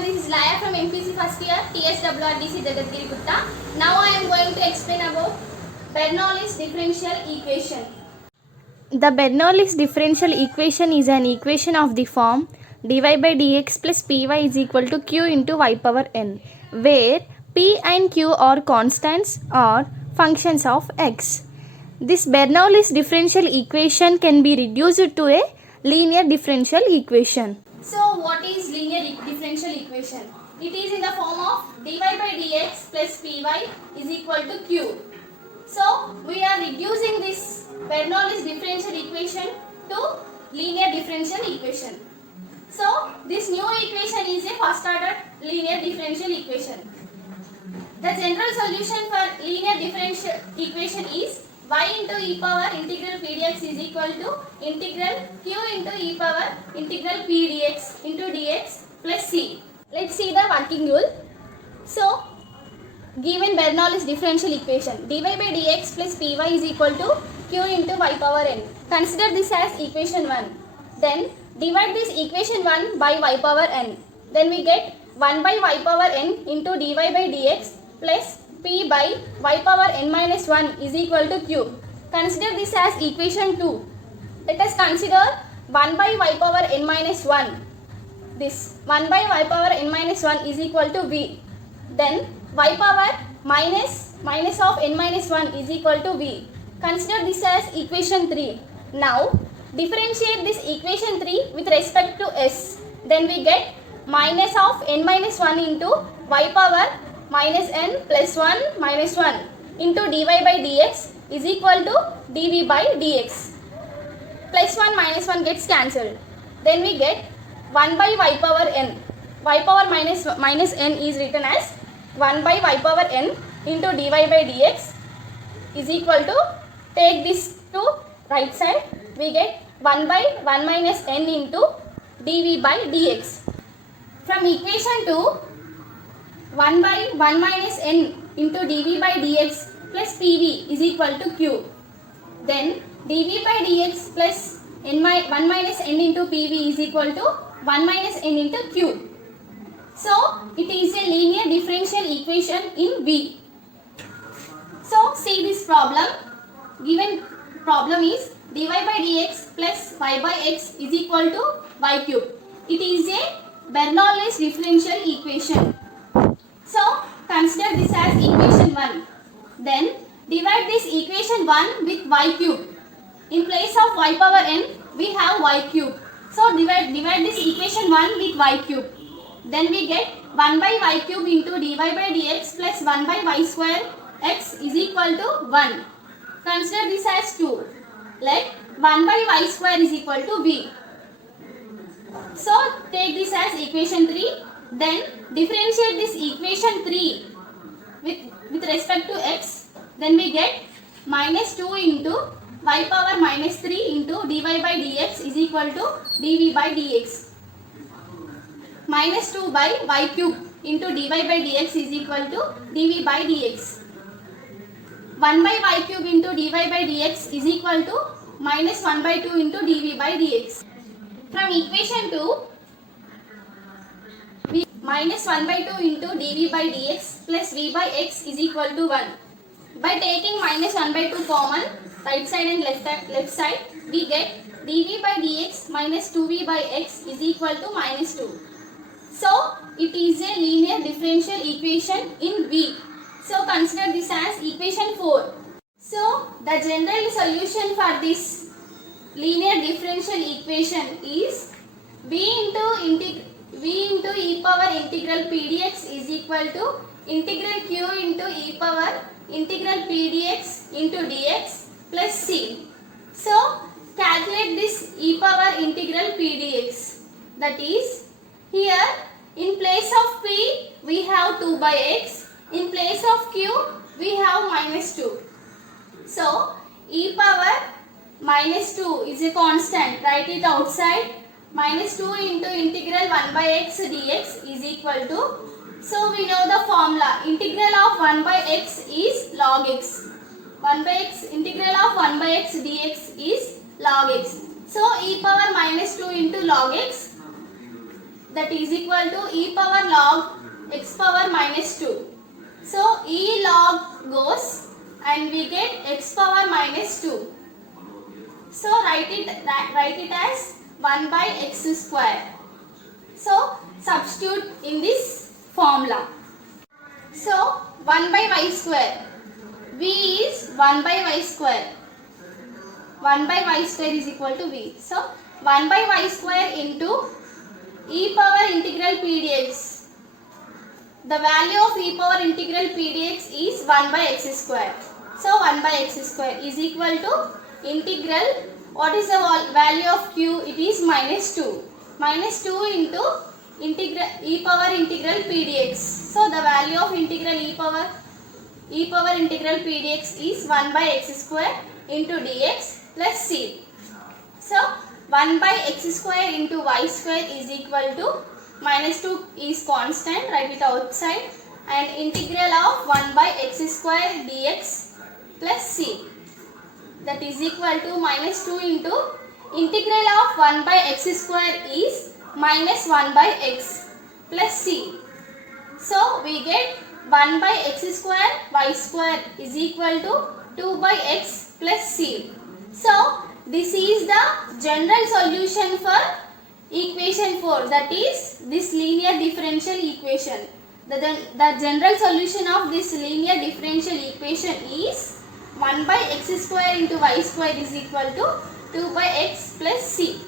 everyone, this is Laya from MPC first year, TSWRDC Jagadgiri Gupta. Now I am going to explain about Bernoulli's differential equation. The Bernoulli's differential equation is an equation of the form dy by dx plus py is equal to q into y power n, where p and q are constants or functions of x. This Bernoulli's differential equation can be reduced to a linear differential equation. So what is linear differential equation? It is in the form of dy by dx plus py is equal to q. So we are reducing this Bernoulli's differential equation to linear differential equation. So this new equation is a first order linear differential equation. The general solution for linear differential equation is y into e power integral p dx is equal to integral q into e power integral p dx into dx plus c. Let's see the working rule. So given Bernoulli's differential equation dy by dx plus py is equal to q into y power n. Consider this as equation 1. Then divide this equation 1 by y power n. Then we get 1 by y power n into dy by dx plus p by y power n minus 1 is equal to q. Consider this as equation 2. Let us consider 1 by y power n minus 1. This 1 by y power n minus 1 is equal to v. Then y power minus of n minus 1 is equal to v. Consider this as equation 3. Now differentiate this equation 3 with respect to s. Then we get minus of n minus 1 into y power minus n plus 1 minus 1 into dy by dx is equal to dv by dx. Plus 1 minus 1 gets cancelled. Then we get 1 by y power n. Y power minus n is written as 1 by y power n into dy by dx is equal to, take this to right side, we get 1 by 1 minus n into dv by dx. From equation 2, 1 by 1 minus n into dv by dx plus pv is equal to q. Then dv by dx plus 1 minus n into pv is equal to 1 minus n into q. So it is a linear differential equation in V. So see this problem. Given problem is dy by dx plus y by x is equal to y cube. It is a Bernoulli's differential equation. So consider this as equation 1. Then divide this equation 1 with y cube. In place of y power n, we have y cube. So divide this equation 1 with y cube. Then we get 1 by y cube into dy by dx plus 1 by y square x is equal to 1. Consider this as 2. Let 1 by y square is equal to v. So take this as equation 3. Then differentiate this equation 3 with respect to x. Then we get minus 2 into y power minus 3 into dy by dx is equal to dv by dx. Minus 2 by y cube into dy by dx is equal to dv by dx. 1 by y cube into dy by dx is equal to minus 1 by 2 into dv by dx. From equation 2, we minus 1 by 2 into dv by dx plus v by x is equal to 1. By taking minus 1 by 2 common, right side and left side, we get dv by dx minus 2v by x is equal to minus 2. So it is a linear differential equation in V. So consider this as equation 4. So the general solution for this linear differential equation is v into e power integral p dx is equal to integral q into e power integral p dx into dx plus c. So calculate this e power integral p dx. That is, here in place of p we have 2 by x, in place of q we have minus 2. So e power minus 2 is a constant, write it outside. Minus 2 into integral 1 by x dx is equal to, so we know the formula, integral of 1 by x is log x. 1 by x, integral of 1 by x dx is log x. So e power minus 2 into log x that is equal to e power log x power minus 2. So e log goes and we get x power minus 2. So write it as 1 by x square. So substitute in this formula. So 1 by y square. V is 1 by y square. 1 by y square is equal to v. So 1 by y square into e power integral p dx. The value of e power integral p dx is 1 by x square. So 1 by x square is equal to integral. What is the value of q? It is minus 2. Minus 2 into integral e power integral p dx. So the value of integral e power integral p dx is 1 by x square into dx plus c. So 1 by x square into y square is equal to minus 2 is constant, write it outside, and integral of 1 by x square dx plus c, that is equal to minus 2 into integral of 1 by x square is minus 1 by x plus c. So we get 1 by x square y square is equal to 2 by x plus c. So this is the general solution for equation 4, that is this linear differential equation. The general solution of this linear differential equation is 1 by x square into y square is equal to 2 by x plus c.